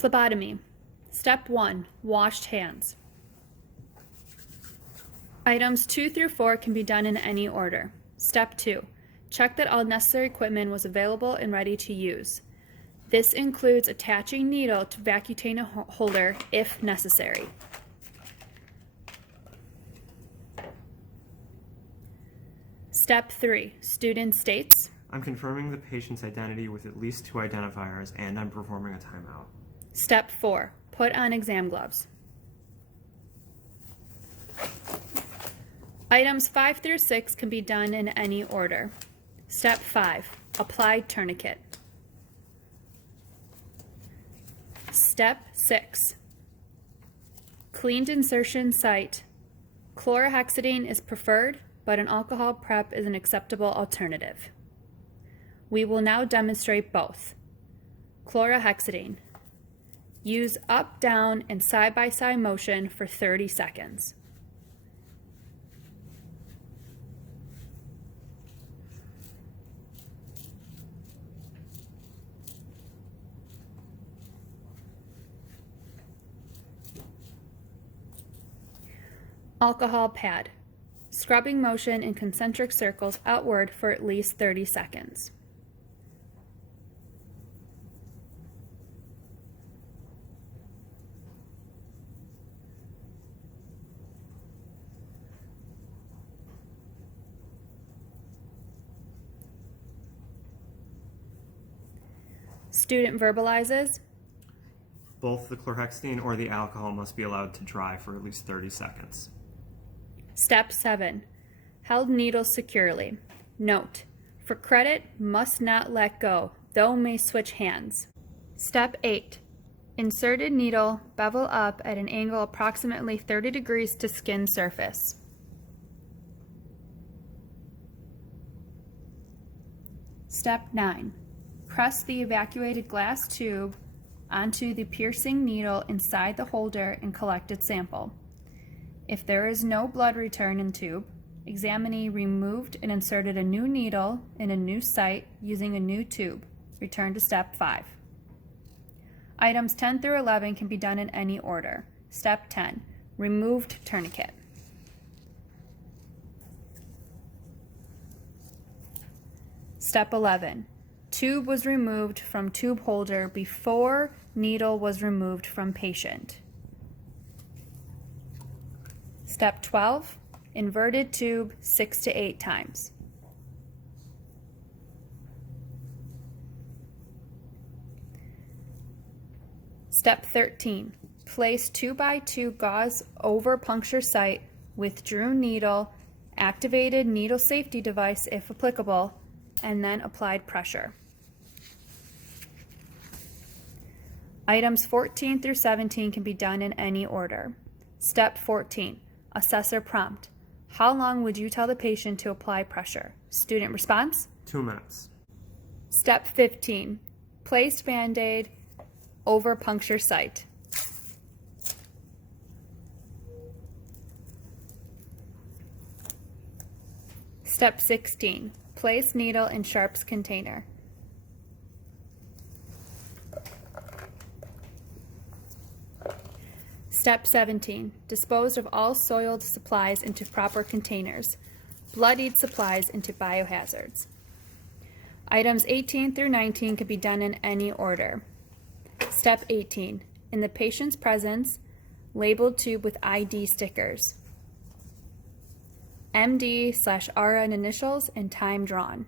Phlebotomy. Step 1. Washed hands. Items 2 through 4 can be done in any order. Step 2. Check that all necessary equipment was available and ready to use. This includes attaching needle to Vacutainer holder if necessary. Step 3. Student states, I'm confirming the patient's identity with at least 2 identifiers, and I'm performing a timeout. Step 4. Put on exam gloves. Items 5 through 6 can be done in any order. Step 5. Apply tourniquet. Step 6. Cleaned insertion site. Chlorhexidine is preferred, but an alcohol prep is an acceptable alternative. We will now demonstrate both. Chlorhexidine. Use up, down, and side-by-side motion for 30 seconds. Alcohol pad. Scrubbing motion in concentric circles outward for at least 30 seconds. Student verbalizes. Both the chlorhexidine or the alcohol must be allowed to dry for at least 30 seconds. Step 7. Held needles securely. Note, for credit, must not let go, though may switch hands. Step 8. Inserted needle, bevel up at an angle approximately 30 degrees to skin surface. Step 9. Press the evacuated glass tube onto the piercing needle inside the holder and collect its sample. If there is no blood return in tube, examinee removed and inserted a new needle in a new site using a new tube. Return to step 5. Items 10 through 11 can be done in any order. Step 10. Removed tourniquet. Step 11. Tube was removed from tube holder before needle was removed from patient. Step 12. Inverted tube 6 to 8 times. Step 13. Place 2x2 gauze over puncture site, withdrew needle, activated needle safety device if applicable, and then applied pressure. Items 14 through 17 can be done in any order. Step 14. Assessor prompt. How long would you tell the patient to apply pressure? Student response? 2 minutes. Step 15. Place Band-Aid over puncture site. Step 16. Place needle in sharps container. Step 17. Dispose of all soiled supplies into proper containers. Bloodied supplies into biohazards. Items 18 through 19 can be done in any order. Step 18. In the patient's presence, labeled tube with ID stickers. MD/RN initials and time drawn.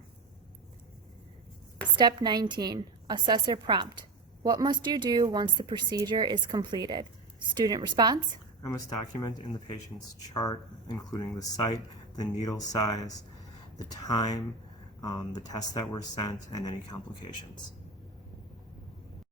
Step 19. Assessor prompt. What must you do once the procedure is completed? Student response? I must document in the patient's chart, including the site, the needle size, the time, the tests that were sent, and any complications.